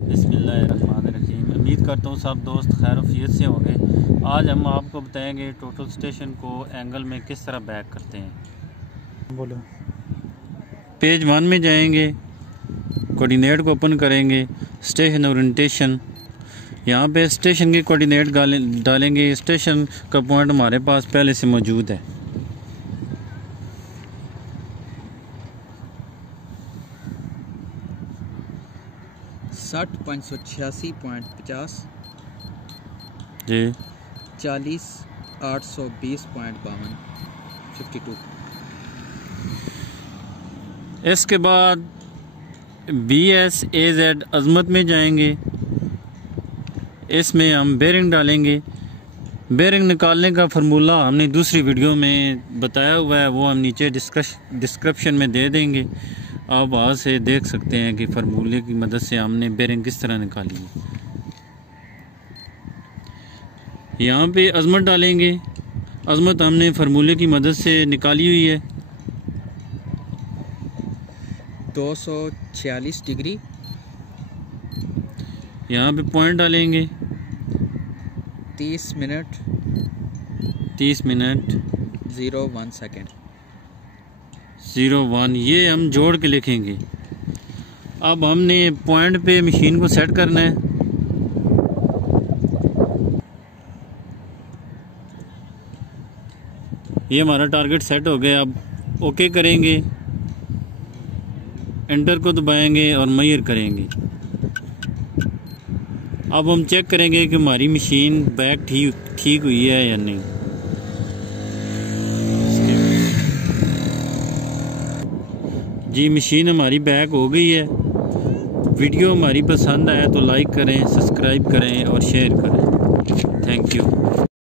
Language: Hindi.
बिस्मिल्लाहिर्रहमानिर्रहीम। उम्मीद करता हूँ सब दोस्त खैर वफियत से होंगे। आज हम आपको बताएंगे टोटल स्टेशन को एंगल में किस तरह बैक करते हैं। बोलो। पेज 1 में जाएंगे, कोऑर्डिनेट को ओपन करेंगे, स्टेशन ओरिएंटेशन। यहाँ पे स्टेशन के कोऑर्डिनेट डालेंगे। स्टेशन का पॉइंट हमारे पास पहले से मौजूद है। साठ 586.50 जी 40 820.52 52। इसके बाद BSAZ अजमत में जाएंगे। इसमें हम बेरिंग डालेंगे। बेरिंग निकालने का फार्मूला हमने दूसरी वीडियो में बताया हुआ है, वो हम नीचे डिस्क्रिप्शन में दे देंगे। आप वहाँ से देख सकते हैं कि फार्मूले की मदद से हमने बेरिंग किस तरह निकाली है। यहाँ पे अजमत डालेंगे। अजमत हमने फार्मूले की मदद से निकाली हुई है 246 डिग्री। यहाँ पे पॉइंट डालेंगे 30 मिनट 01 सेकेंड 01। ये हम जोड़ के लिखेंगे। अब हमने पॉइंट पे मशीन को सेट करना है। ये हमारा टारगेट सेट हो गया। अब ओके करेंगे, एंटर को दबाएंगे और मेजर करेंगे। अब हम चेक करेंगे कि हमारी मशीन बैक ठीक हुई है या नहीं। जी मशीन हमारी बैक हो गई है। वीडियो हमारी पसंद आए तो लाइक करें, सब्सक्राइब करें और शेयर करें। Thank you.